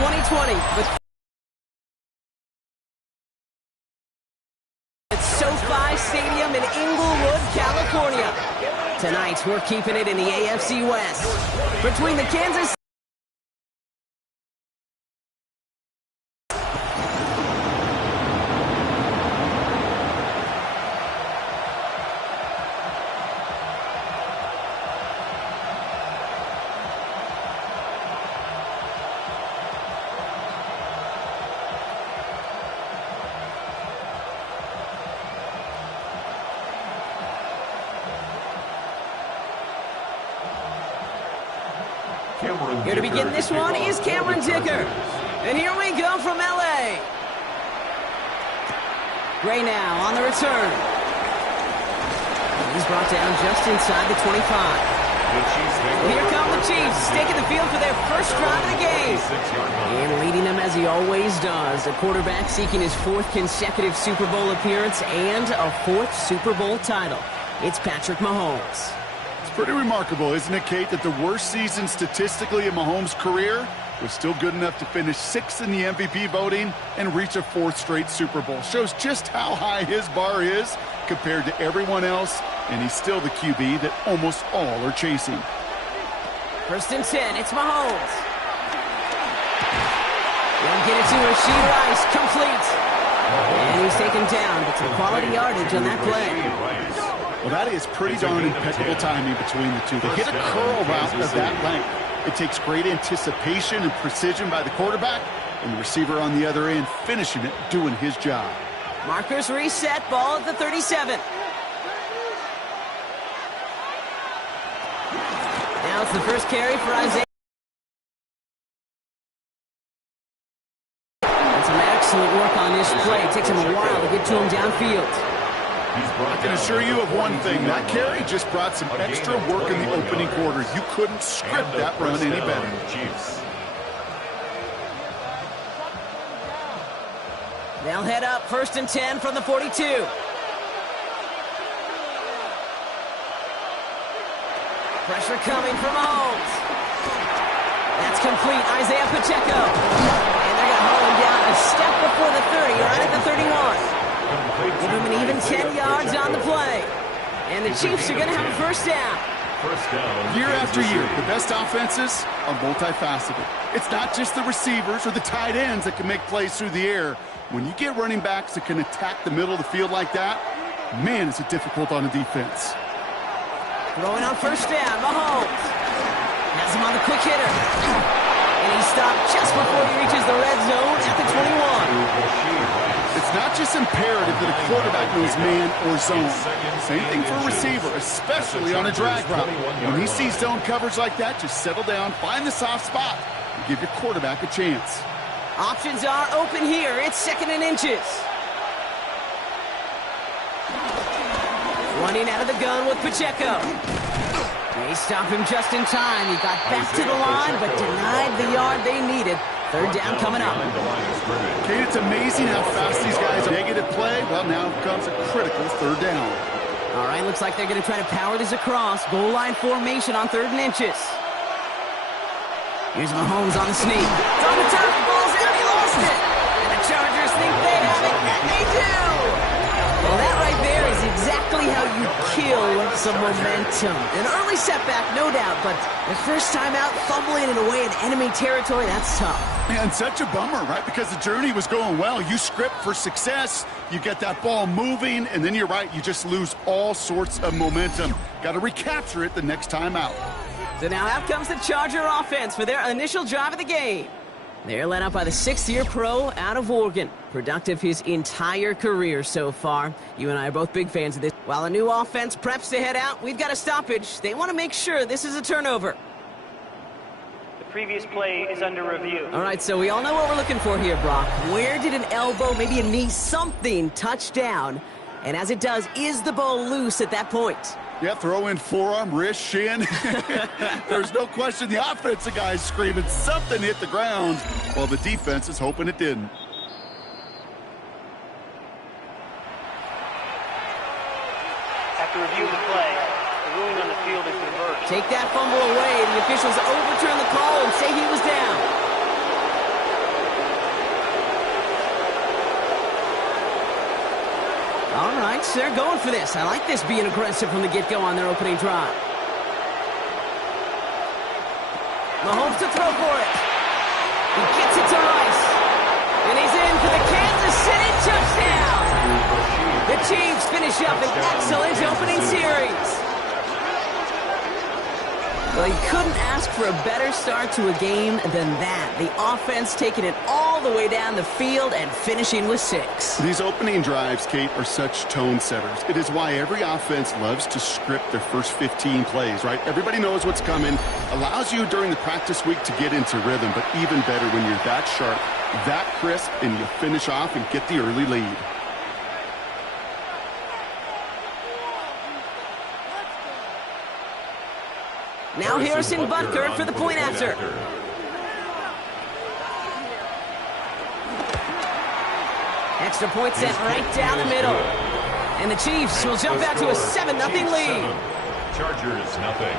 2020. But it's SoFi Stadium in Inglewood, California. Tonight, we're keeping it in the AFC West. Between the Kansas Here to begin this one is Cameron Dicker. And here we go from LA. Gray now on the return. He's brought down just inside the 25. Here come the Chiefs, taking the field for their first drive of the game. And leading them as he always does, a quarterback seeking his 4th consecutive Super Bowl appearance and a 4th Super Bowl title. It's Patrick Mahomes. Pretty remarkable, isn't it, Kate, that the worst season statistically in Mahomes' career was still good enough to finish 6th in the MVP voting and reach a 4th straight Super Bowl. Shows just how high his bar is compared to everyone else, and he's still the QB that almost all are chasing. 1st and 10, it's Mahomes. They'll get it to Rashee Rice, complete. And he's taken down, but some quality yardage on that play. Well, that is pretty darn impeccable timing between the two. They hit a curl route of that length. It takes great anticipation and precision by the quarterback, and the receiver on the other end finishing it, doing his job. Markers reset, ball at the 37. Now it's the first carry for Isaiah. And some excellent work on this play. It takes him a while to get to him downfield. I can assure you of one thing. That carry just brought some extra work in the opening quarter. You couldn't script that run any better. They'll head up 1st and 10 from the 42. Pressure coming from Mahomes. That's complete. Isaiah Pacheco. And they're going to hold him down a step before the 30, right at the 31. Give him an even 10 yards on the play. And the Chiefs are going to have a first down. Year after year, the best offenses are multifaceted. It's not just the receivers or the tight ends that can make plays through the air. When you get running backs that can attack the middle of the field like that, man, is it difficult on a defense. Throwing on first down, Mahomes. Has him on the quick hitter. And he stopped just before he reaches the red zone at the 21. It's not just imperative that a quarterback knows man or zone. Same thing for a receiver, especially on a drag route. When he sees zone coverage like that, just settle down, find the soft spot, and give your quarterback a chance. Options are open here. It's 2nd and inches. Running out of the gun with Pacheco. They stop him just in time. He got back to the line, but denied the yard they needed. 3rd down coming up. Kate, it's amazing how fast these guys are. Negative play, well, now comes a critical 3rd down. All right, looks like they're going to try to power this across. Goal line formation on 3rd and inches. Here's Mahomes on the sneak. It's on the top, ball's out, he lost it. And the Chargers think they have it, and they do. Well, that right there is exactly how you kill some momentum. An early setback, no doubt, but the first time out, fumbling it away in enemy territory, that's tough. Man, such a bummer, right? Because the journey was going well. You script for success, you get that ball moving, and then you're right, you just lose all sorts of momentum. Got to recapture it the next time out. So now out comes the Charger offense for their initial drive of the game. They're led out by the 6th-year pro out of Oregon. Productive his entire career so far. You and I are both big fans of this. While a new offense preps to head out, we've got a stoppage. They want to make sure this is a turnover. The previous play is under review. All right, so we all know what we're looking for here, Brock. Where did an elbow, maybe a knee, something touch down? And as it does, is the ball loose at that point? Yeah, throw in forearm, wrist, shin. There's no question the offensive guy's screaming something hit the ground while the defense is hoping it didn't. After reviewing the play, the ruling on the field is reversed. Take that fumble away. The officials overturn the call and say he was down. All right, so they're going for this. I like this being aggressive from the get-go on their opening drive. Mahomes to throw for it. He gets it to Rice. And he's in for the Kansas City touchdown. The Chiefs finish up an excellent opening series. Well, you couldn't ask for a better start to a game than that. The offense taking it all the way down the field and finishing with 6. These opening drives, Kate, are such tone setters. It is why every offense loves to script their first 15 plays, right? Everybody knows what's coming. Allows you during the practice week to get into rhythm, but even better when you're that sharp, that crisp, and you finish off and get the early lead. Now Harrison Butker for the point after. Extra point set right down the middle. And the Chiefs will jump out to a 7-0 lead. Chargers nothing.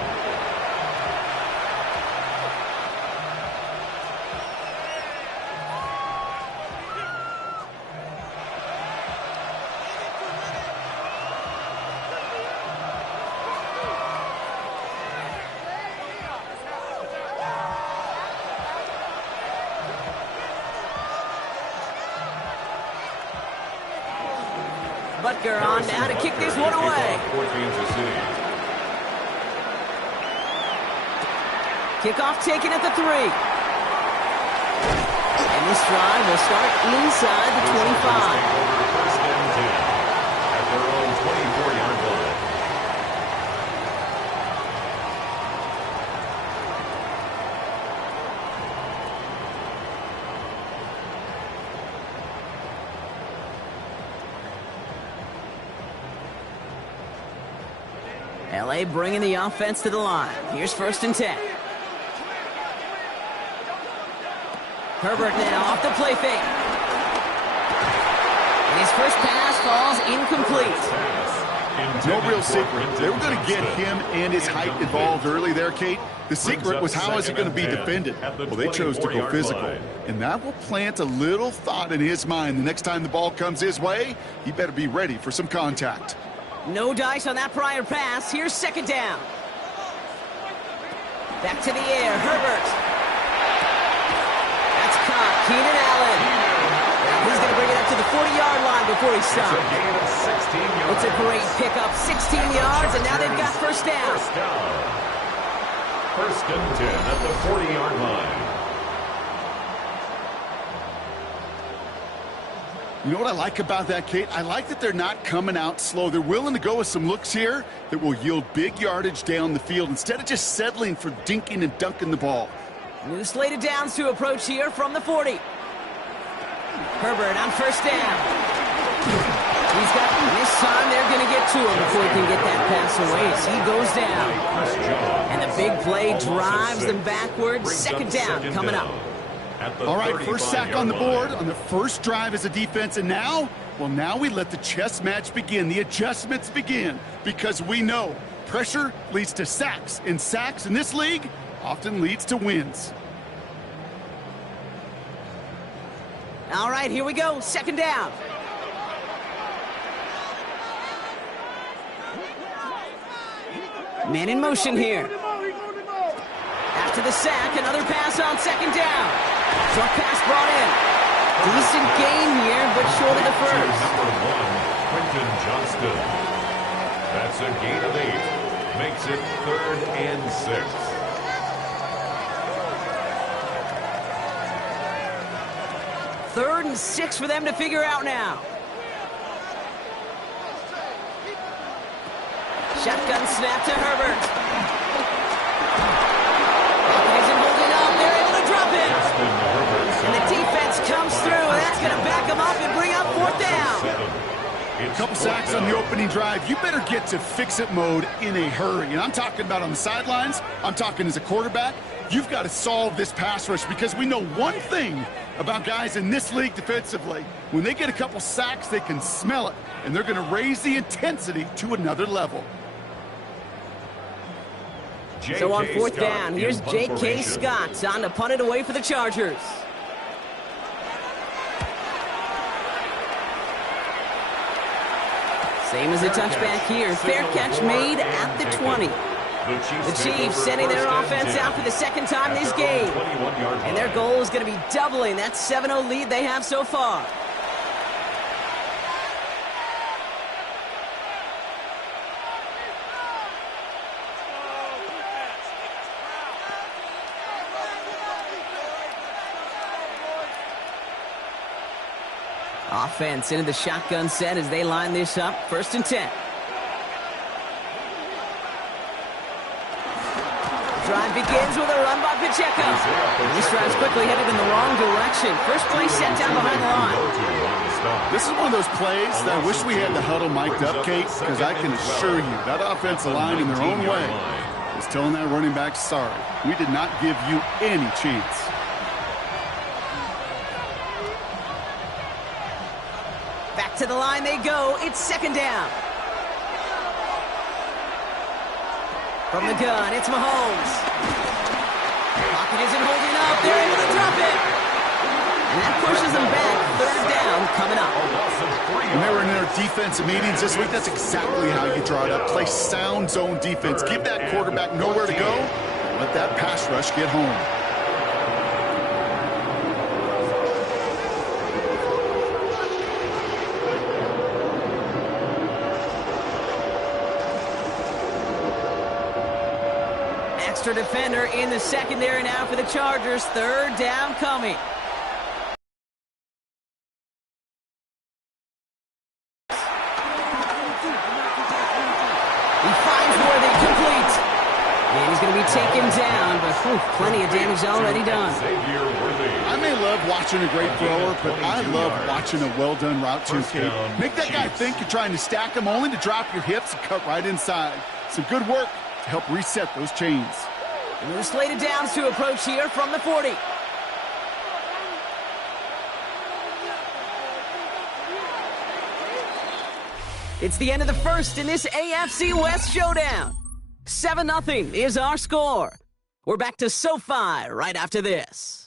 Butker on now to kick this one away. Kickoff taken at the 3. And this drive will start inside the 25. First and 10 at their own 24-yard line. LA bringing the offense to the line. Here's 1st and 10. Herbert now off the play fake. And his first pass falls incomplete. No real secret. They were going to get him and his height involved early there, Kate. The secret was how is it going to be defended? Well, they chose to go physical. And that will plant a little thought in his mind. The next time the ball comes his way, he better be ready for some contact. No dice on that prior pass. Here's 2nd down. Back to the air. Herbert. That's caught. Keenan Allen. Now he's going to bring it up to the 40-yard line before he stops. It's a great pickup. 16 yards, and now they've got 1st down. First and 10 at the 40-yard line. You know what I like about that, Kate? I like that they're not coming out slow. They're willing to go with some looks here that will yield big yardage down the field instead of just settling for dinking and dunking the ball. New slate of downs to approach here from the 40. Herbert on 1st down. He's got this time they're going to get to him before he can get that pass away as he goes down. And the big play drives them backwards. 2nd down coming up. All right, first sack on the board on the first drive as a defense, and now, well, now we let the chess match begin. The adjustments begin because we know pressure leads to sacks, and sacks in this league often leads to wins. All right, here we go. 2nd down. Man in motion here. After the sack, another pass on 2nd down. Short pass brought in. Decent gain here, but short of the first. Number 1, Quentin Johnston. That's a gain of 8. Makes it 3rd and 6. 3rd and 6 for them to figure out now. Shotgun snap to Herbert. Isn't holding up. They're able to drop him. And the defense comes through. That's going to back them up and bring up 4th down. A couple sacks on the opening drive. You better get to fix-it mode in a hurry. And I'm talking about on the sidelines. I'm talking as a quarterback. You've got to solve this pass rush because we know one thing about guys in this league defensively. When they get a couple sacks, they can smell it. And they're going to raise the intensity to another level. So on 4th down, here's J.K. Scott on to punt it away for the Chargers. Same as a touchback here. Fair catch made at the 20. The Chiefs sending their offense out for the second time this game. And their goal is going to be doubling that 7-0 lead they have so far. Offense into the shotgun set as they line this up. 1st and 10. Drive begins with a run by Pacheco. And this drive's quickly headed in the wrong direction. First play set down behind the line. This is one of those plays that I wish we had the huddle mic'd up, Kate, because I can assure you that offensive line in their own way is telling that running back, sorry, we did not give you any chance. Back to the line they go. It's 2nd down. From the gun, it's Mahomes. Pocket isn't holding up. They're able to drop it. And that pushes them back. 3rd down coming up. When they were in their defensive meetings this week, that's exactly how you draw it up. Play sound zone defense. Give that quarterback nowhere to go. Let that pass rush get home. Extra defender in the secondary now for the Chargers. 3rd down coming. He finds Worthy, complete. And he's going to be taken down, but plenty of damage already done. I may love watching a great thrower, but I love watching a well-done route too, Kate. Make that guy think you're trying to stack him only to drop your hips and cut right inside. Some good work to help reset those chains. And the slated downs to approach here from the 40. It's the end of the first in this AFC West showdown. 7-0 is our score. We're back to SoFi right after this.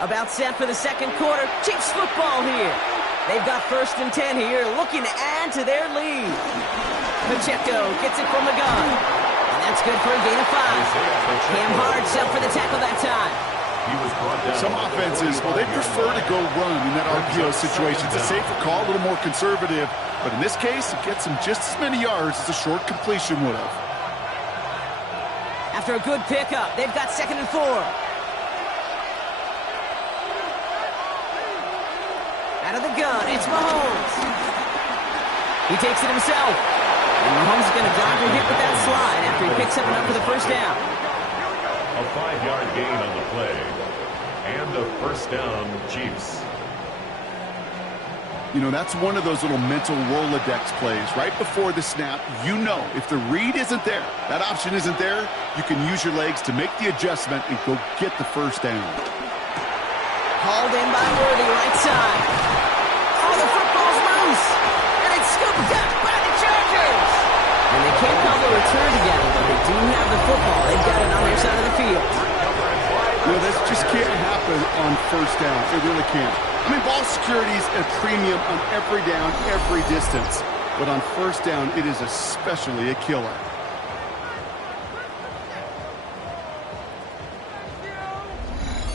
About set for the 2nd quarter. Chiefs football here. They've got 1st and 10 here, looking to add to their lead. Pacheco gets it from the gun. And that's good for a gain of 5. Cam Hard's up for the tackle that time. Some offenses, well, they prefer to go run in that RPO situation. It's a safer call, a little more conservative. But in this case, it gets them just as many yards as a short completion would have. After a good pickup, they've got 2nd and 4. Out of the gun, it's Mahomes. He takes it himself. And Mahomes is going to dodge a hit with that slide after he picks up enough for the 1st down. A 5-yard gain on the play. And a 1st down, Chiefs. You know, that's one of those little mental Rolodex plays. Right before the snap, you know if the read isn't there, that option isn't there, you can use your legs to make the adjustment and go get the 1st down. Hauled in by Worthy, right side. Oh, the football's loose. And it's scooped up by the Chargers. And they can't call the return together, but they do have the football. They've got it on their side of the field. You know, this just can't happen on 1st down. It really can't. I mean, ball security is a premium on every down, every distance. But on 1st down, it is especially a killer.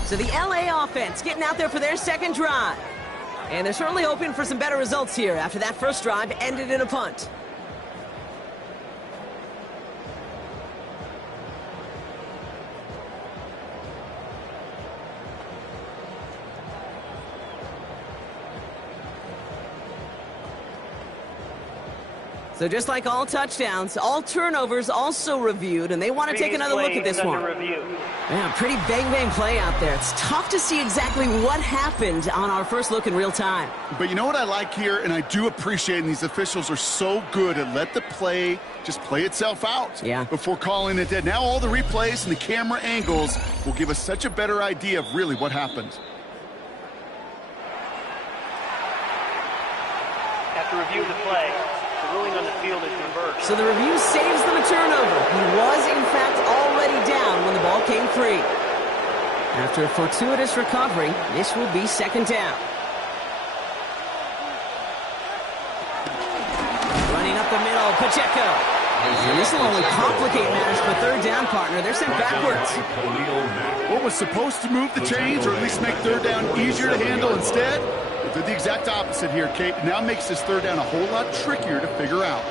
So the LA offense getting out there for their 2nd drive. And they're certainly hoping for some better results here after that 1st drive ended in a punt. So just like all touchdowns, all turnovers also reviewed, and they want to take another look at this one. Yeah, pretty bang-bang play out there. It's tough to see exactly what happened on our first look in real time. But you know what I like here, and I do appreciate, and these officials are so good at let the play just play itself out before calling it dead. Now all the replays and the camera angles will give us such a better idea of really what happened. After reviewing the play, the ruling on the field is reversed. So the review saves them a turnover. He was, in fact, already came free. After a fortuitous recovery, this will be second down. Running up the middle, Pacheco. And this will only complicate matters for third down, partner. They're sent backwards. What was supposed to move the chains, or at least make third down easier to handle instead? It did the exact opposite here, Kate. It now makes this third down a whole lot trickier to figure out.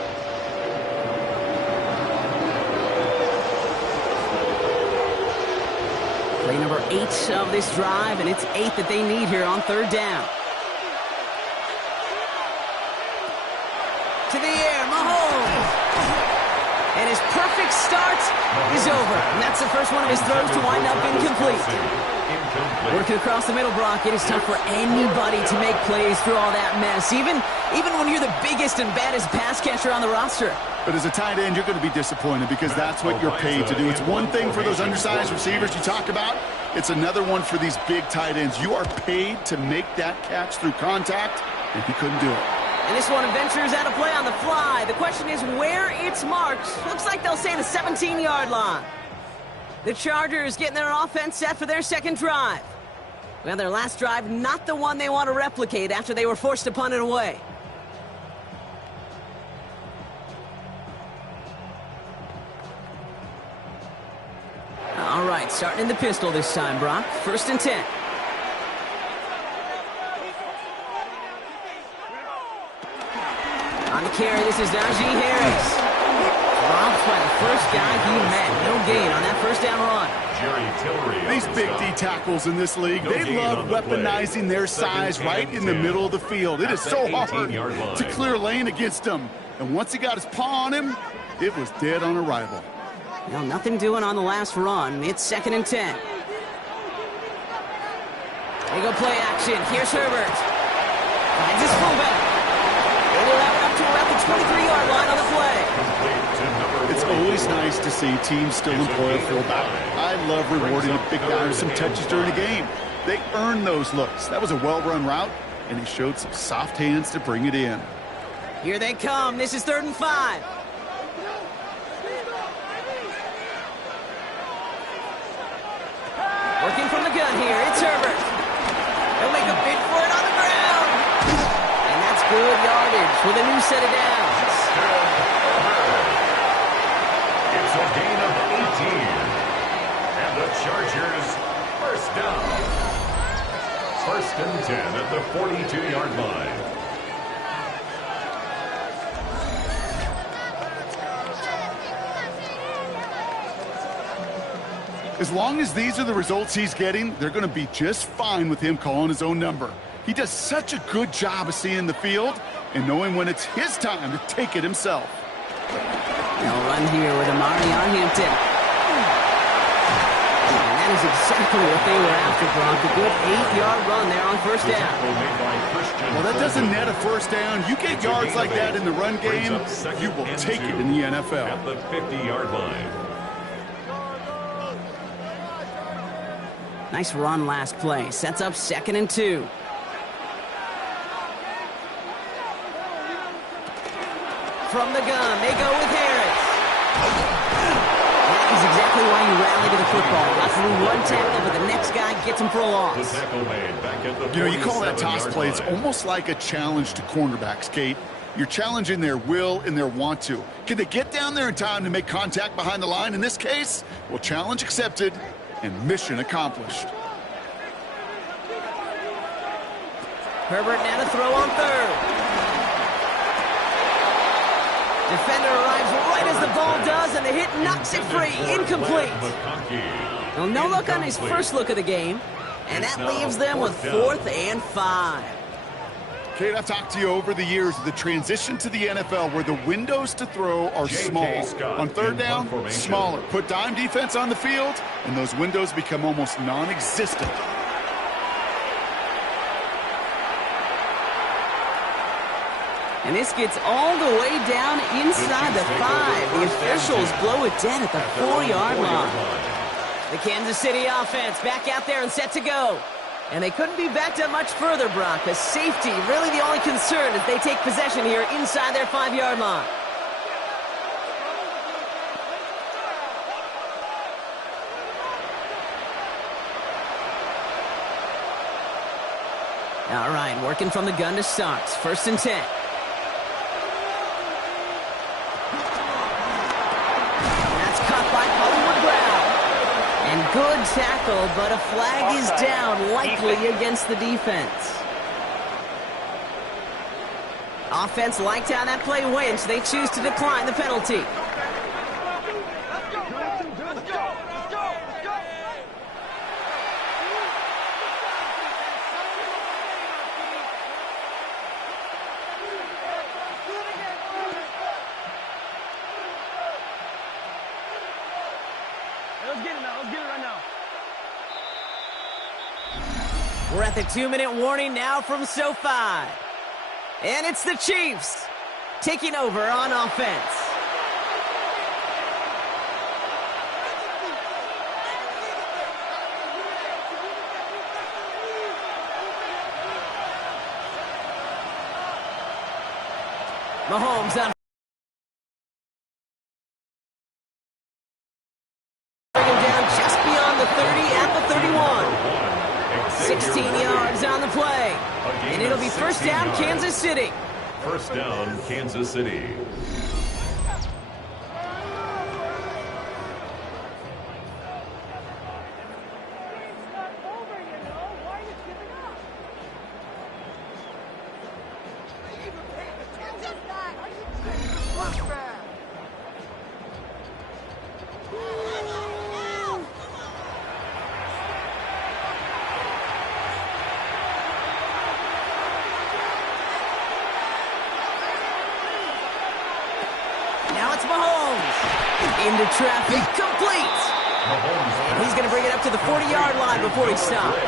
Play number 8 of this drive, and it's 8 that they need here on third down. To the air, Mahomes. And his perfect start is over. And that's the first one of his throws to wind up incomplete. Working across the middle, Brock, it is tough for anybody to make plays through all that mess, even when you're the biggest and baddest pass catcher on the roster. But as a tight end, you're going to be disappointed because that's what you're paid to do. It's one thing for those undersized receivers you talk about. It's another one for these big tight ends. You are paid to make that catch through contact, and he couldn't do it. And this one ventures out of play on the fly. The question is where it's marked. Looks like they'll say the 17-yard line. The Chargers getting their offense set for their second drive. Well, their last drive, not the one they want to replicate after they were forced to punt it away. All right, starting in the pistol this time, Brock. 1st and 10. On the carry, this is Najee Harris. Dropped by the first guy he met. No gain on that first down run. These big D tackles in this league, they love weaponizing their size right in the middle of the field. It is so hard to clear lane against them. And once he got his paw on him, it was dead on arrival. Well, nothing doing on the last run. It's 2nd and 10. They go play action. Here's Herbert. Finds his fullback. They will wrap it up to around the 23-yard line on the play. It's always nice to see teams still employ a fullback. I love rewarding a big guy with some touches during a game. They earn those looks. That was a well-run route, and he showed some soft hands to bring it in. Here they come. This is 3rd and 5. Working from the gun here, it's Herbert. They'll make a bid for it on the ground. And that's good yardage with a new set of downs. It's a gain of 18. And the Chargers, first down. 1st and 10 at the 42-yard line. As long as these are the results he's getting, they're going to be just fine with him calling his own number. He does such a good job of seeing the field and knowing when it's his time to take it himself. They'll run here with Amari on Hampton. And that is exactly what they were after, Brock. A good 8-yard run there on 1st down. Well, that doesn't net a first down. You get yards like that in the run game, you will take it in the NFL. At the 50-yard line. Nice run last play. Sets up 2nd and 2. From the gun, they go with Harris. That is exactly why you rally to the football. Got through one tackle, but the next guy gets him for a loss. You know, you call that toss play, it's almost like a challenge to cornerbacks, Kate. You're challenging their will and their want to. Can they get down there in time to make contact behind the line? In this case, well, challenge accepted and mission accomplished. Herbert now to throw on 3rd. Defender arrives right as the ball does, and the hit knocks it free. Incomplete. Well, no look on his first look of the game, and that leaves them with 4th and 5. Kate, I've talked to you over the years of the transition to the NFL where the windows to throw are small. On 3rd down, smaller. Put dime defense on the field, and those windows become almost non-existent. And this gets all the way down inside the 5. The officials blow it dead at the 4-yard line. The Kansas City offense back out there and set to go. And they couldn't be backed up much further, Brock. The safety really the only concern as they take possession here inside their 5-yard line. All right, working from the gun to start. 1st and 10. That's caught by Hollywood Brown. And good tackle, but a flag is down, likely against the defense. Offense liked how that play went, so they choose to decline the penalty. Let's get it right now. We're at the 2-minute warning now from SoFi. And it's the Chiefs taking over on offense. Mahomes on. Bring him down just beyond the 30 at the 31. 16 yards on the play. And it'll be 1st down, Kansas City. 1st down, Kansas City. Now it's Mahomes. Into traffic, complete. And he's going to bring it up to the 40-yard line before he stops.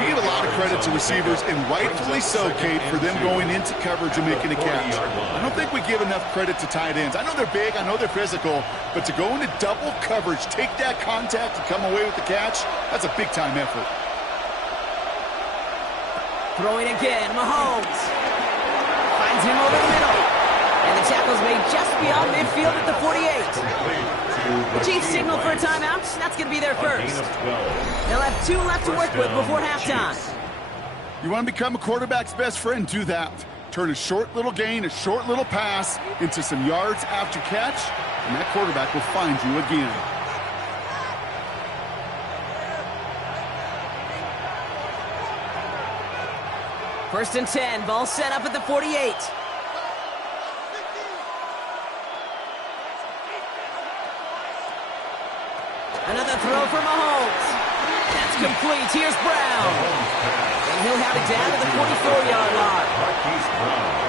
We give a lot of credit to receivers, and rightfully so, Kate, for them going into coverage and making a catch. I don't think we give enough credit to tight ends. I know they're big, I know they're physical, but to go into double coverage, take that contact, and come away with the catch, that's a big-time effort. Throwing again, Mahomes. Finds him over the middle. And the tackle's made just beyond midfield at the 48. The Chiefs signal for a timeout. That's going to be their first. They'll have 2 left to work with before halftime. You want to become a quarterback's best friend? Do that. Turn a short little gain, a short little pass into some yards after catch, and that quarterback will find you again. First and 10, ball set up at the 48. Another throw for Mahomes. That's complete. Here's Brown. And he'll have it down to the 44-yard line.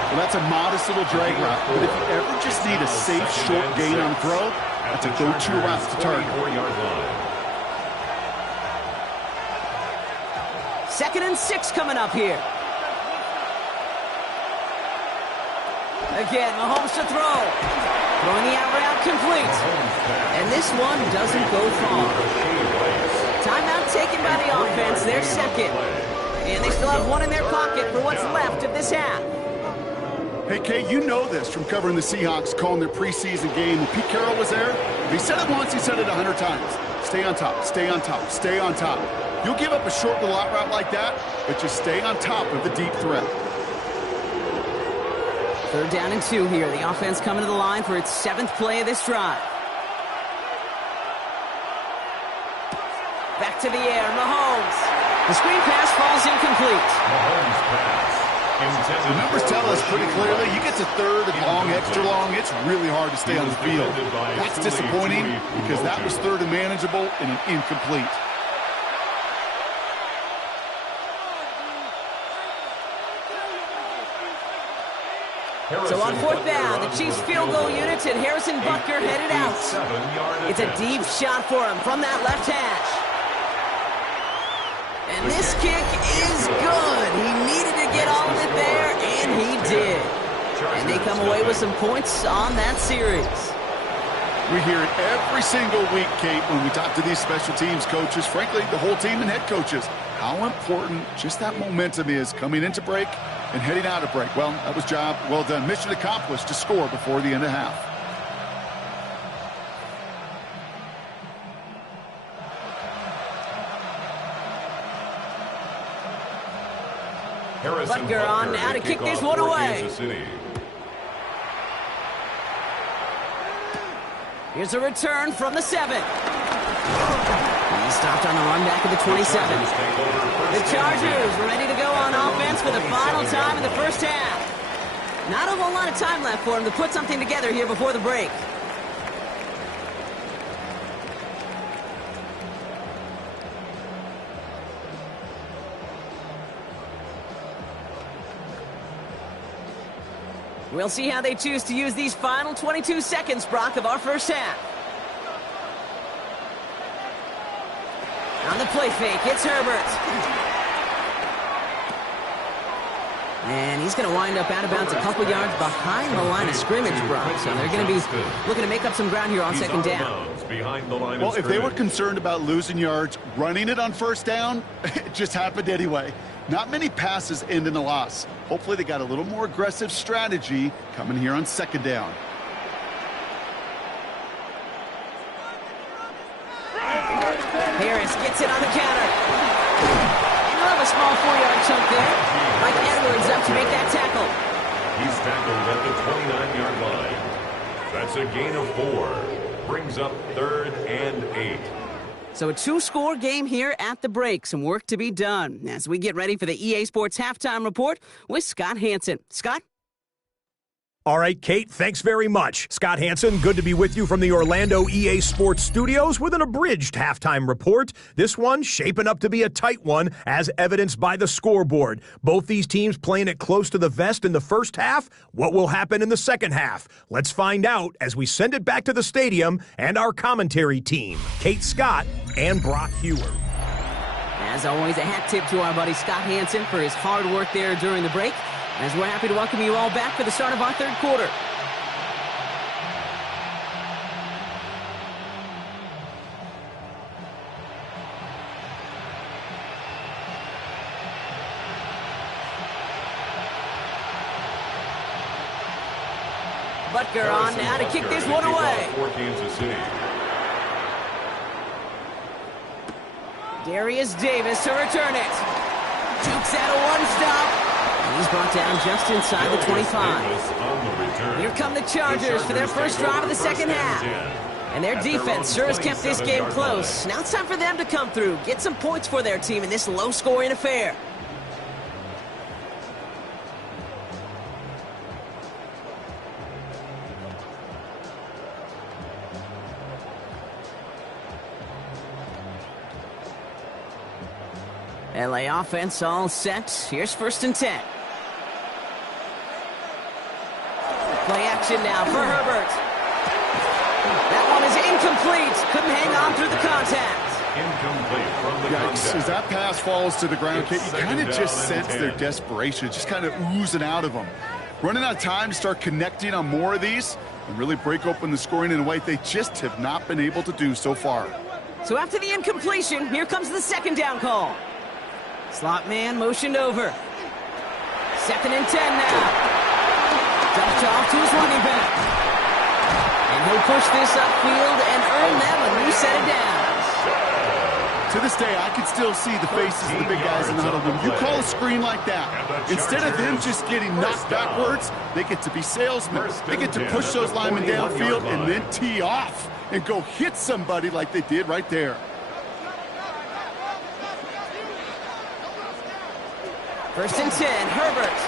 Well, that's a modest little drag route, but if you ever just need a safe, short gain on throw, that's a go-to route to target. 2nd and 6 coming up here. Again, Mahomes to throw. Throwing the out route complete. And this one doesn't go far. Timeout taken by the offense, their 2nd. And they still have 1 in their pocket for what's left of this half. Hey, Kate, you know this from covering the Seahawks, calling their preseason game. When Pete Carroll was there, if he said it once, he said it 100 times. Stay on top, stay on top, stay on top. You'll give up a short little out route like that, but just stay on top of the deep threat. 3rd down and 2 here. The offense coming to the line for its 7th play of this drive. Back to the air, Mahomes. The screen pass falls incomplete. Mahomes pass. The numbers tell us pretty clearly, you get to 3rd and long, extra long, it's really hard to stay on the field. That's disappointing because that was 3rd and manageable and an incomplete. So on 4th down, the Chiefs field goal units and Harrison Butker headed out. It's a deep shot for him from that left hash. And this kick is good. He needed to get all of it there, and he did. And they come away with some points on that series. We hear it every single week, Kate, when we talk to these special teams coaches, frankly, the whole team and head coaches, how important just that momentum is coming into break and heading out of break. Well, that was job well done. Mission accomplished to score before the end of half. Butker on now to kick this one away. Here's a return from the 7. He stopped on the run back at the 27. The Chargers ready to go on offense for the final time in the first half. Not a whole lot of time left for him to put something together here before the break. We'll see how they choose to use these final 22 seconds, Brock, of our first half. On the play fake, it's Herbert. And he's going to wind up out of bounds a couple yards behind the line of scrimmage, Brock. So they're going to be looking to make up some ground here on second down. Well, if they were concerned about losing yards, running it on first down, it just happened anyway. Not many passes end in a loss. Hopefully they got a little more aggressive strategy coming here on second down. Harris gets it on the counter. He'll have a small 4-yard chunk there. Mike Edwards up to make that tackle. He's tackled at the 29-yard line. That's a gain of 4. Brings up 3rd and 8. So a 2-score game here at the break. Some work to be done as we get ready for the EA Sports Halftime Report with Scott Hanson. Scott? All right, Kate, thanks very much. Scott Hanson, good to be with you from the Orlando EA Sports Studios with an abridged halftime report. This one shaping up to be a tight one, as evidenced by the scoreboard. Both these teams playing it close to the vest in the first half. What will happen in the second half? Let's find out as we send it back to the stadium and our commentary team, Kate Scott and Brock Hewer. As always, a hat tip to our buddy Scott Hanson for his hard work there during the break, as we're happy to welcome you all back for the start of our third quarter. Butker on now to kick this one away. Darius Davis to return it. Jukes out a one-stop. He's brought down just inside the 25. Here come the Chargers for their first drive of the second half. And their defense sure has kept this game close. Now it's time for them to come through, get some points for their team in this low-scoring affair. LA offense all set. Here's 1st and 10. Play action now for Herbert. That one is incomplete. Couldn't hang on through the contact. Incomplete from the Yikes. As that pass falls to the ground, Kate, you kind of just sense their desperation. Just kind of oozing out of them. Running out of time to start connecting on more of these and really break open the scoring in a way they just have not been able to do so far. So after the incompletion, here comes the second down call. Slot man motioned over. 2nd and 10 now. Dumped off to his running back. And he'll push this upfield and earn them a new set of downs. To this day, I can still see the faces of the big guys in the huddle. When you call a screen like that, instead of them just getting knocked backwards, they get to be salesmen. They get to push those linemen downfield and then tee off and go hit somebody like they did right there. First and 10, Herbert.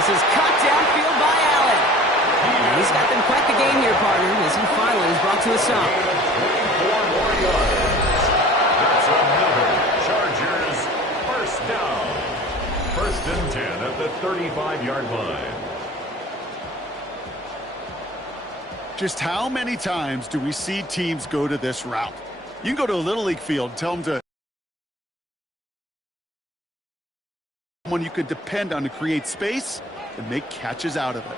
This is cut downfield by Allen. And he's got them quite the game here, partner, as he finally is brought to a stop. 24 more yards. That's another Chargers first down. 1st and 10 at the 35-yard line. Just how many times do we see teams go to this route? You can go to a Little League field and tell them to someone you could depend on to create space and make catches out of it.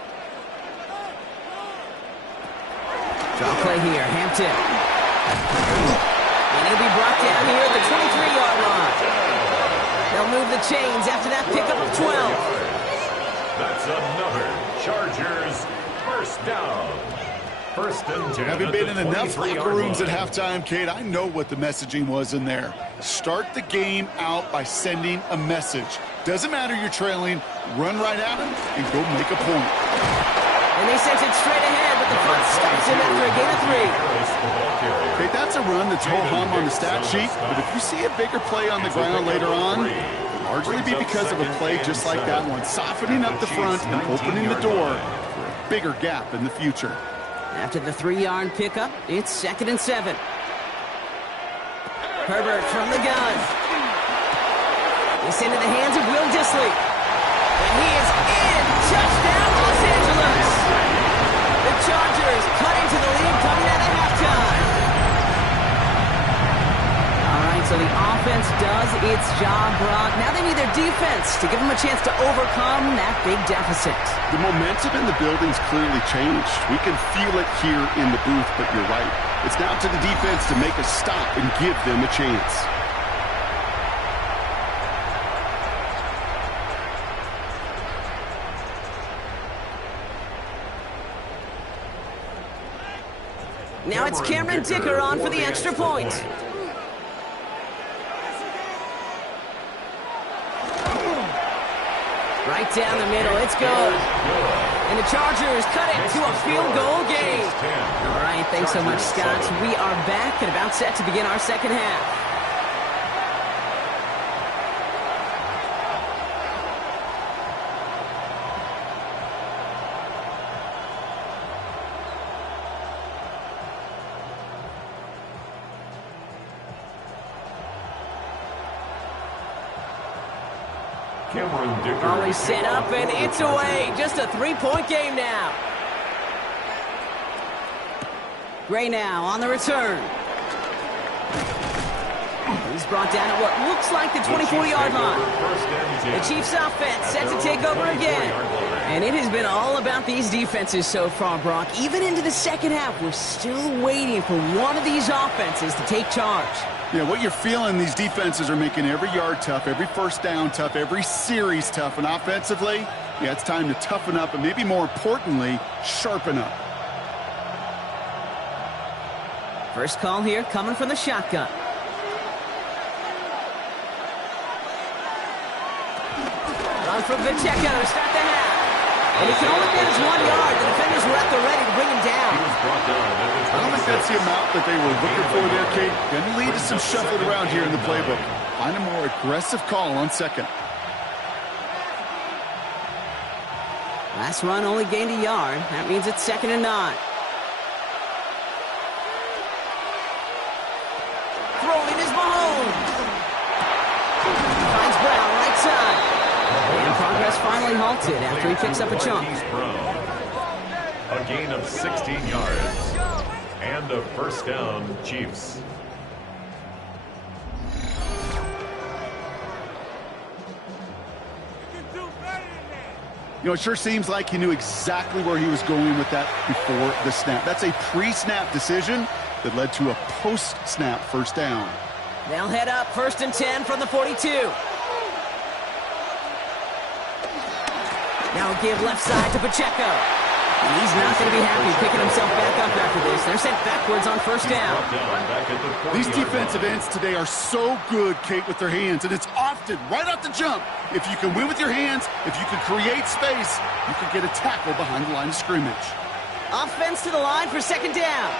Draw play here, Hampton. And he'll be brought down here at the 23-yard line. They'll move the chains after that pickup of 12. That's another Chargers first down. First and 10. Having been in enough locker rooms at line. halftime, Kate, I know what the messaging was in there. Start the game out by sending a message. Doesn't matter you're trailing, run right at them and go make a point. And they sent it straight ahead, but the front stops him after a gain of 3. Kate, that's a run that's ho-hum on the stat sheet, but if you see a bigger play on the ground later on, it'll largely be because of a play just like that one, softening up the front and opening the door for a bigger gap in the future. After the 3-yard pickup, it's 2nd and 7. Herbert from the gun. It's into the hands of Will Dissly. And he is in. Touchdown, Los Angeles. The Chargers cut into the lead coming out of halftime. All right, so the offense does its job, Brock. Now they need their defense to give them a chance to overcome that big deficit. The momentum in the building's clearly changed. We can feel it here in the booth, but you're right. It's now to the defense to make a stop and give them a chance. Now it's Cameron Dicker on for the extra point. Right down the middle, it's good. And the Chargers cut it to a field goal game. All right, thanks so much, Scott. We are back and about set to begin our second half. Always set up, and it's away. Just a 3-point game now. Gray now on the return. He's brought down at what looks like the 24-yard line. The Chiefs offense set to take over again. And it has been all about these defenses so far, Brock. Even into the second half, we're still waiting for one of these offenses to take charge. Yeah, what you're feeling, these defenses are making every yard tough, every first down tough, every series tough. And offensively, yeah, it's time to toughen up and maybe more importantly, sharpen up. First call here coming from the shotgun. Run from Pacheco to start the half. And he can only manage 1 yard. The defenders were at the ready to bring him down. I don't think that's the amount that they were looking for there, Kate. Going to lead to some shuffling around here in the playbook. Find a more aggressive call on second. Last run only gained a yard. That means it's 2nd and 9. Throwing is Mahomes. Finds Brown right side. And progress finally halted after he picks up a chunk. A gain of 16 yards. And a first down, Chiefs. You know, it sure seems like he knew exactly where he was going with that before the snap. That's a pre-snap decision that led to a post-snap first down. They'll head up 1st and 10 from the 42. Now a give left side to Pacheco. And he's not going to be happy picking himself back up after this. They're sent backwards on first down. These defensive ends today are so good, Kate, with their hands, and it's often right off the jump. If you can win with your hands, if you can create space, you can get a tackle behind the line of scrimmage. Offense to the line for 2nd down.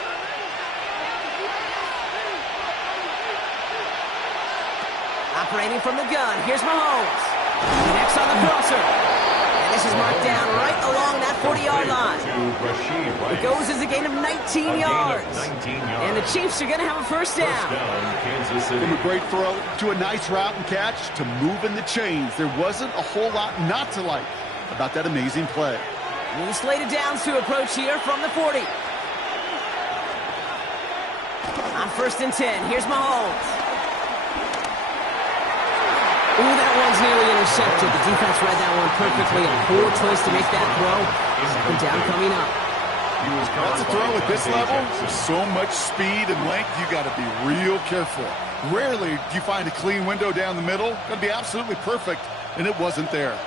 Operating from the gun, here's Mahomes. Next on the crosser. And this is marked down right along that 40-yard line. It goes as a gain of 19 yards. And the Chiefs are going to have a first down. From a great throw to a nice route and catch to moving the chains. There wasn't a whole lot not to like about that amazing play. And the slated downs to approach here from the 40. On 1st and 10, here's Mahomes. Ooh, that one's nearly intercepted. The defense read that one perfectly. A poor choice to make that throw. 2nd down coming up. That's a throw at this level. With so much speed and length, you got to be real careful. Rarely do you find a clean window down the middle. Going to be absolutely perfect, and it wasn't there.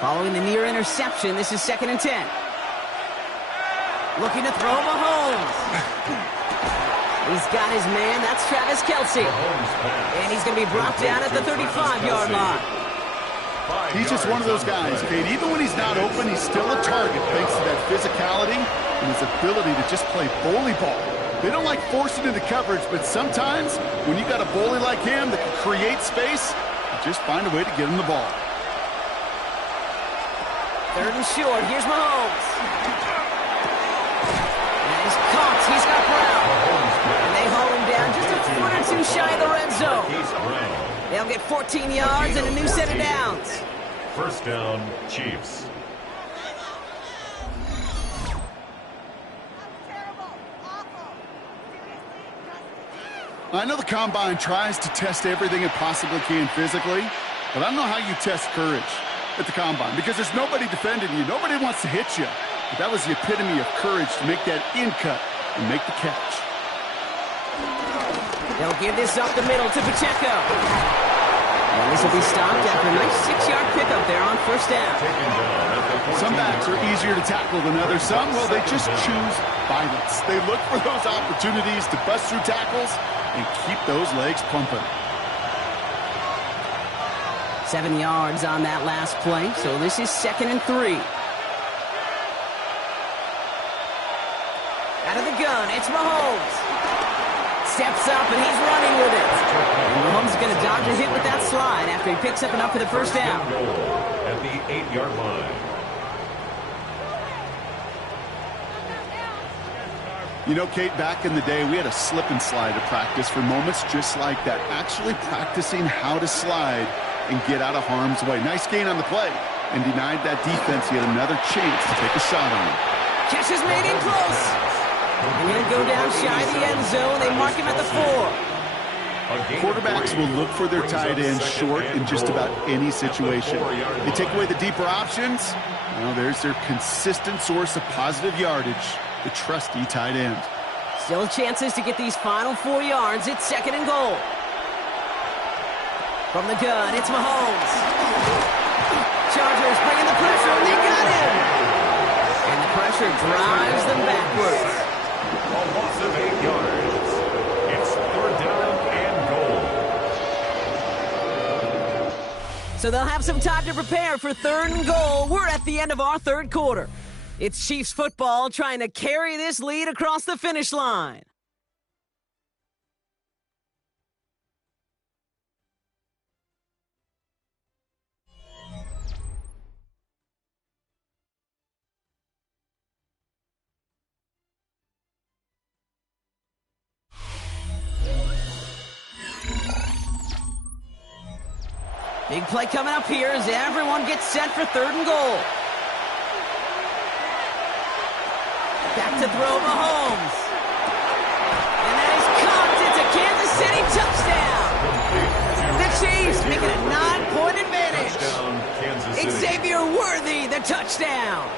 Following the near interception, this is 2nd and 10. Looking to throw Mahomes. He's got his man. That's Travis Kelce. And he's going to be brought down at the 35-yard line. He's just one of those guys, Kate. Even when he's not open, he's still a target thanks to that physicality and his ability to just play bully ball. They don't like forcing into coverage, but sometimes when you got a bully like him that can create space, you just find a way to get him the ball. Third and short. Here's Mahomes. And he's caught. He's got Brown. And they haul him down just a foot or two shy of the red zone. They'll get 14 yards and a new set of downs. First down, Chiefs. I know the Combine tries to test everything it possibly can physically, but I don't know how you test courage at the Combine because there's nobody defending you. Nobody wants to hit you. But that was the epitome of courage to make that in-cut and make the catch. They'll give this up the middle to Pacheco. And this will be stopped after a nice 6-yard pickup there on first down. Some backs are easier to tackle than others. Some, well, they just choose violence. They look for those opportunities to bust through tackles and keep those legs pumping. 7 yards on that last play, so this is 2nd and 3. Out of the gun, it's Mahomes. Steps up, and he's running with it. And Mahomes is going to dodge a hit with that slide after he picks up enough for the first down. At the 8-yard line. You know, Kate, back in the day, we had a slip and slide at practice for moments just like that. Actually practicing how to slide and get out of harm's way. Nice gain on the play. And denied that defense yet another chance to take a shot on him. Catch is made in close. And he'll go down shy of the end zone. They mark him at the 4. Quarterbacks will look for their tight end short in just about any situation. They take away the deeper options. Well, there's their consistent source of positive yardage, the trusty tight end. Still chances to get these final 4 yards. It's 2nd and goal. From the gun, it's Mahomes. Chargers bringing the pressure, and they got him. And the pressure drives them backwards. A loss of 8 yards. It's 3rd down and goal. So they'll have some time to prepare for 3rd and goal. We're at the end of our 3rd quarter. It's Chiefs football trying to carry this lead across the finish line. Big play coming up here as everyone gets set for 3rd and goal. Back to throw Mahomes. And that is caught. It's a Kansas City touchdown. The Chiefs making a 9-point advantage. Xavier Worthy, the touchdown.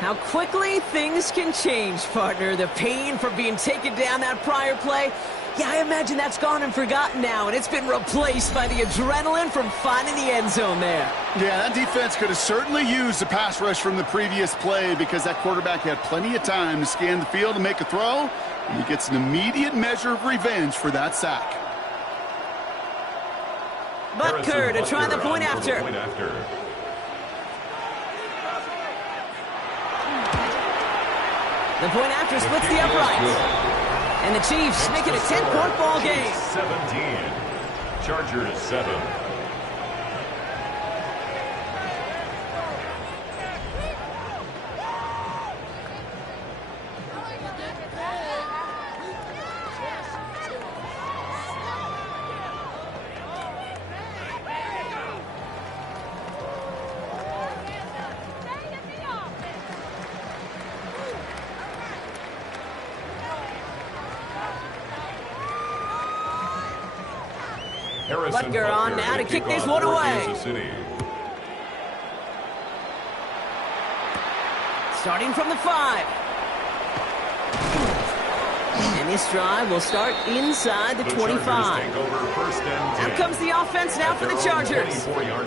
How quickly things can change, partner. The pain from being taken down that prior play. Yeah, I imagine that's gone and forgotten now, and it's been replaced by the adrenaline from finding the end zone there. Yeah, that defense could have certainly used the pass rush from the previous play because that quarterback had plenty of time to scan the field and make a throw, and he gets an immediate measure of revenge for that sack. Butker to try the point after. The point after splits the uprights. And the Chiefs make it a 10-point ball game. 17. Chargers 7. Butker on now to kick this one away. Starting from the 5. And This drive will start inside the 25. Out comes the offense now for the Chargers.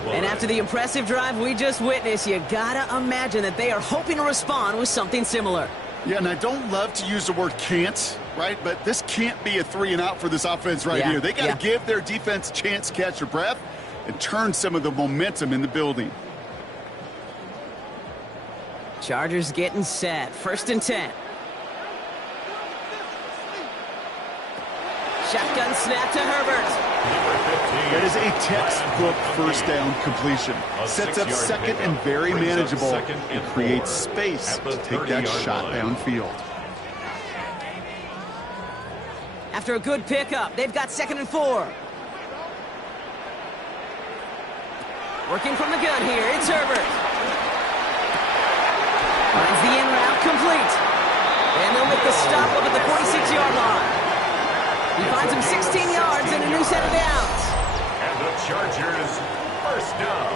And after the impressive drive we just witnessed, you gotta imagine that they are hoping to respond with something similar. Yeah, and I don't love to use the word can't, right? But this can't be a 3-and-out for this offense right here. They got to give their defense a chance to catch their breath and turn some of the momentum in the building. Chargers getting set. 1st and 10. Shotgun snap to Herbert. That is a textbook first down completion. Sets up second and very manageable and creates space to take that shot downfield. After a good pickup, they've got 2nd and 4. Working from the gun here, it's Herbert. Finds the in route complete. And they'll make the stop up at the 46-yard line. He finds him 16 yards and a new set of downs. And the Chargers, first down.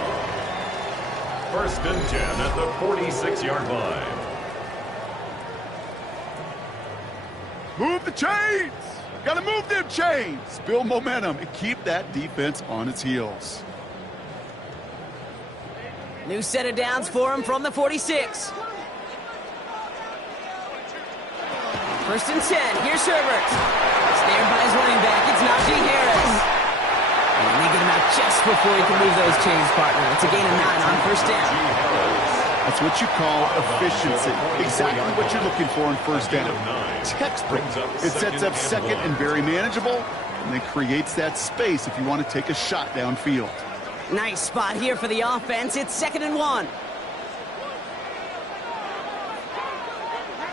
1st and 10 at the 46-yard line. Move the chains! Got to move them chains! Build momentum and keep that defense on its heels. New set of downs for him from the 46. 1st and 10. Here's Herbert. Snared by his running back. It's Najee Harris. And they get him out just before he can move those chains, partner. It's a gain of 9 on 1st down. That's what you call efficiency. Exactly what you're looking for in 1st down. Textbook. It sets up second and very manageable, and then creates that space if you want to take a shot downfield. Nice spot here for the offense. It's 2nd and 1.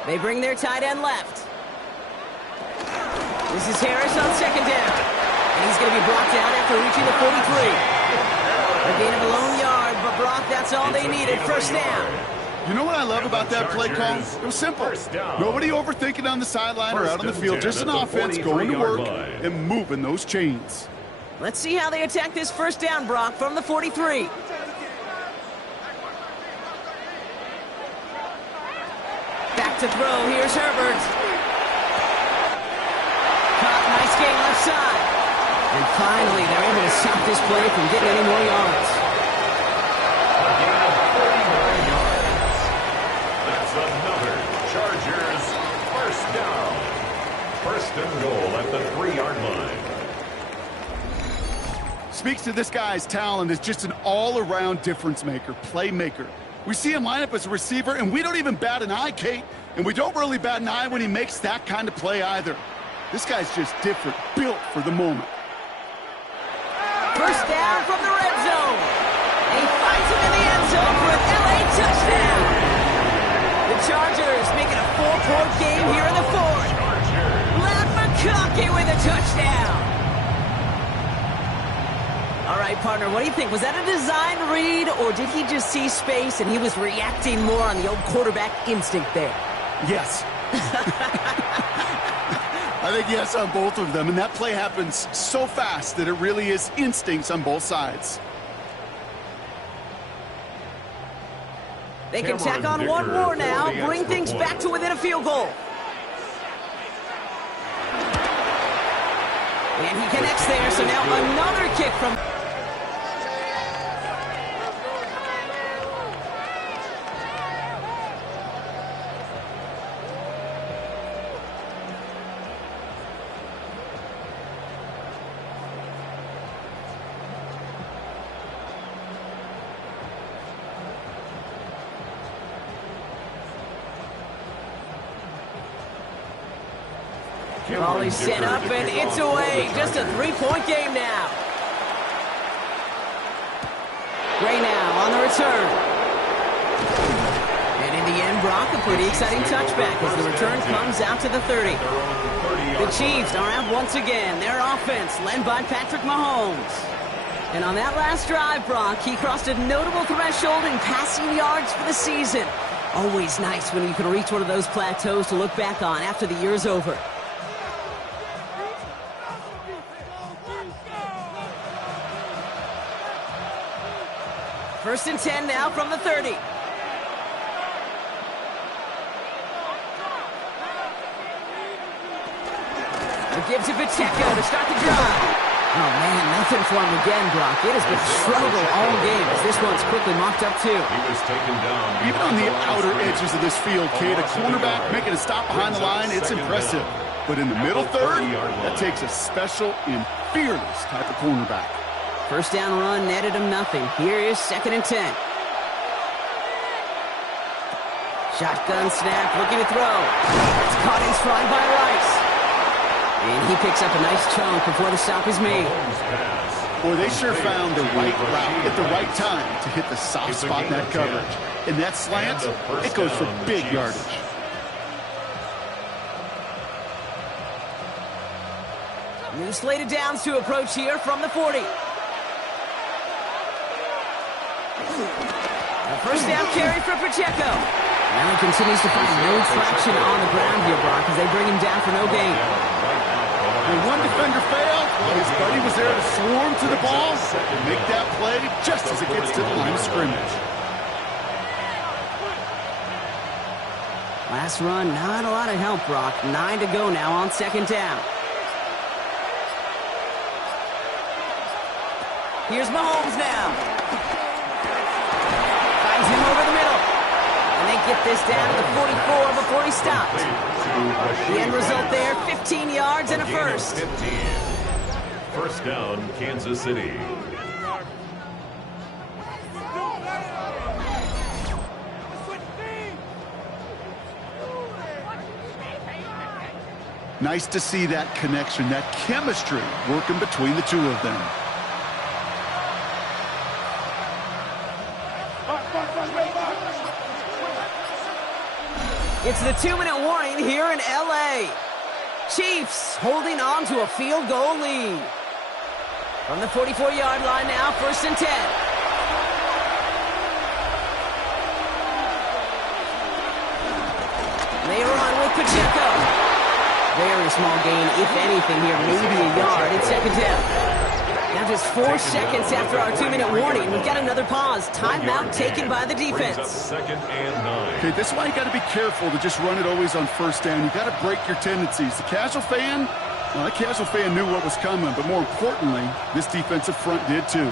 They bring their tight end left. This is Harris on 2nd down. And he's going to be brought down after reaching the 43. A gain of a lone yard, but Brock, that's all they needed. 1st down. You know what I love about that play call? It was simple. Nobody overthinking on the sideline or out on the field. Just an offense going to work and moving those chains. Let's see how they attack this 1st down, Brock, from the 43. Back to throw. Here's Herbert. Caught, nice gain left side. And finally, they're able to stop this play from getting any more yards. A gain of 49 yards. That's another Chargers 1st down. 1st and goal at the 3-yard line. Speaks to this guy's talent as just an all-around difference maker, playmaker. We see him line up as a receiver, and we don't even bat an eye, Kate. And we don't really bat an eye when he makes that kind of play either. This guy's just different, built for the moment. 1st down from the red zone. And he finds him in the end zone for an LA touchdown. The Chargers making a 4-point game here in the 4th. Lat McConkey with a touchdown. All right, partner, what do you think? Was that a design read, or did he just see space and he was reacting more on the old quarterback instinct there? Yes. I think yes on both of them, and that play happens so fast that it really is instincts on both sides. They can tack on one more now, bring things back to within a field goal. And he connects there, so now another kick from... Ball is set up, and it's away. Just a 3-point game now. Gray now on the return. And in the end, Brock, a pretty exciting touchback as the return comes out to the 30. The Chiefs are out once again. Their offense led by Patrick Mahomes. And on that last drive, Brock, he crossed a notable threshold in passing yards for the season. Always nice when you can reach one of those plateaus to look back on after the year's over. First and 10 now from the 30. It gives to Pacheco to start the drive. Oh, man, nothing for him again, Brock. It has been a struggle all game as this one's quickly mopped up, too. He was taken down. Even on the outer edges of this field, Kate, a cornerback making a stop behind the line, it's impressive. But in the middle third, that takes a special and fearless type of cornerback. First down run netted him nothing. Here is 2nd and 10. Shotgun snap, looking to throw. It's caught in stride by Rice. And he picks up a nice chunk before the stop is made. Boy, they sure found the right route at the right time to hit the soft spot in that coverage. And that slant, it goes for big yardage. New slate of downs to approach here from the 40. A first down carry for Pacheco. Now he continues to find no traction on the ground here, Brock, as they bring him down for no gain. When one defender failed, his buddy was there to swarm to the ball and make that play just as it gets to the line of scrimmage. Last run, not a lot of help, Brock. 9 to go now on 2nd down. Here's Mahomes now. Finds him over the middle. And they get this down to the 44 before he stops. The end result there, 15 yards and a first. 15. First down, Kansas City. Nice to see that connection, that chemistry working between the two of them. It's the 2-minute warning here in L.A. Chiefs holding on to a field goal lead. From the 44-yard line now, 1st and 10. They run with Pacheco. Very small gain, if anything here, maybe a yard. It's 2nd down. Now just 4 seconds after our 2-minute warning, we've got another pause. Timeout taken by the defense. 2nd and 9. Okay, this is why you got to be careful to just run it always on 1st down. You got to break your tendencies. The casual fan, well, that casual fan knew what was coming, but more importantly, this defensive front did too.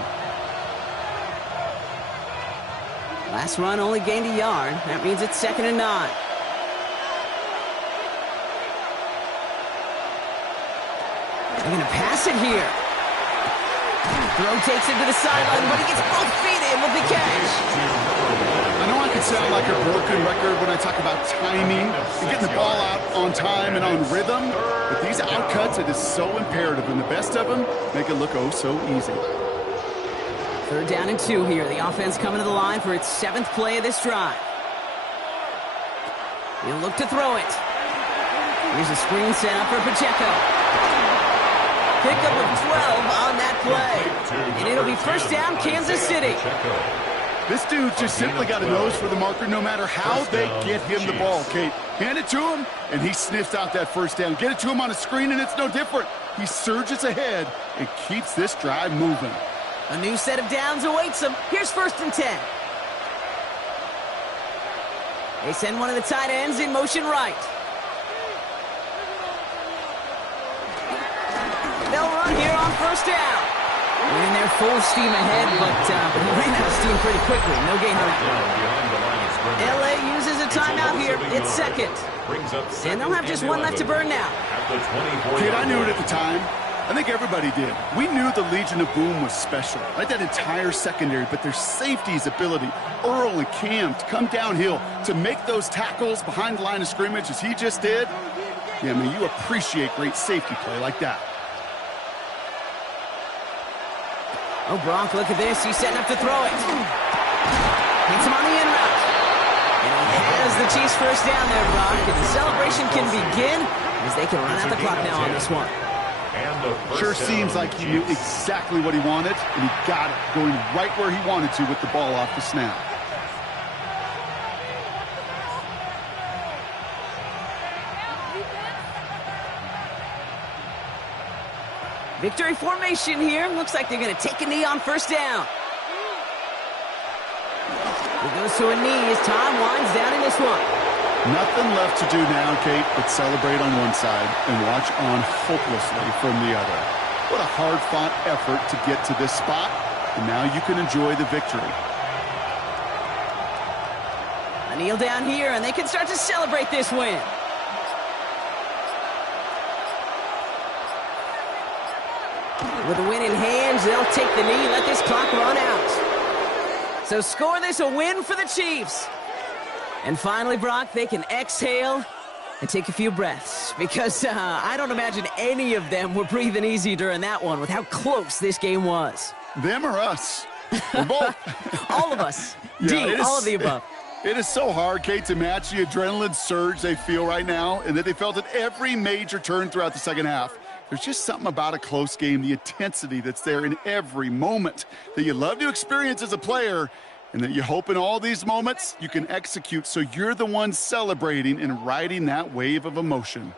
Last run only gained a yard. That means it's 2nd and 9. They're going to pass it here. Throw takes him to the sideline, but he gets both feet in with the catch. I know I can sound like a broken record when I talk about timing and getting the ball out on time and on rhythm, but these outcuts, it is so imperative, and the best of them make it look oh so easy. 3rd down and 2 here. The offense coming to the line for its 7th play of this drive. He'll look to throw it. Here's a screen set up for Pacheco. Pickup of 12 on that play. And it'll be 1st down, Kansas City. This dude just simply got a nose for the marker no matter how they get him the ball, Kate. Hand it to him, and he sniffs out that 1st down. Get it to him on a screen, and it's no different. He surges ahead and keeps this drive moving. A new set of downs awaits him. Here's 1st and 10. They send one of the tight ends in motion right. They'll run here on 1st down. We're in there full steam ahead, but he ran out of steam pretty quickly. No gain on it. L.A. uses a timeout here. It's 2nd. And they'll have just one left to burn now. Kid, I knew it at the time. I think everybody did. We knew the Legion of Boom was special. Right, that entire secondary, but their safety's ability, Earl and Cam, to come downhill, to make those tackles behind the line of scrimmage as he just did. Yeah, I mean, you appreciate great safety play like that. Oh, Brock, look at this. He's setting up to throw it. Hits him on the in route. And he has the Chiefs 1st down there, Brock. And the celebration can begin as they can run out the clock now on this one. Sure seems like he knew exactly what he wanted, and he got it, going right where he wanted to with the ball off the snap. Victory formation here. Looks like they're going to take a knee on 1st down. He goes to a knee as time winds down in this one. Nothing left to do now, Kate, but celebrate on one side and watch on hopelessly from the other. What a hard-fought effort to get to this spot, and now you can enjoy the victory. A kneel down here, and they can start to celebrate this win. With a win in hand, they'll take the knee, let this clock run out. So score this a win for the Chiefs. And finally, Brock, they can exhale and take a few breaths, because I don't imagine any of them were breathing easy during that one with how close this game was. Them or us? We're both. All of us. Yeah, all of the above. It is so hard, Kate, to match the adrenaline surge they feel right now and that they felt at every major turn throughout the second half. There's just something about a close game, the intensity that's there in every moment that you love to experience as a player, and that you hope in all these moments you can execute so you're the one celebrating and riding that wave of emotion.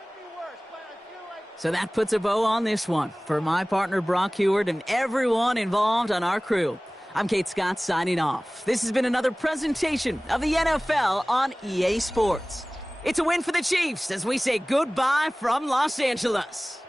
So that puts a bow on this one. For my partner Brock Heward and everyone involved on our crew, I'm Kate Scott signing off. This has been another presentation of the NFL on EA Sports. It's a win for the Chiefs as we say goodbye from Los Angeles.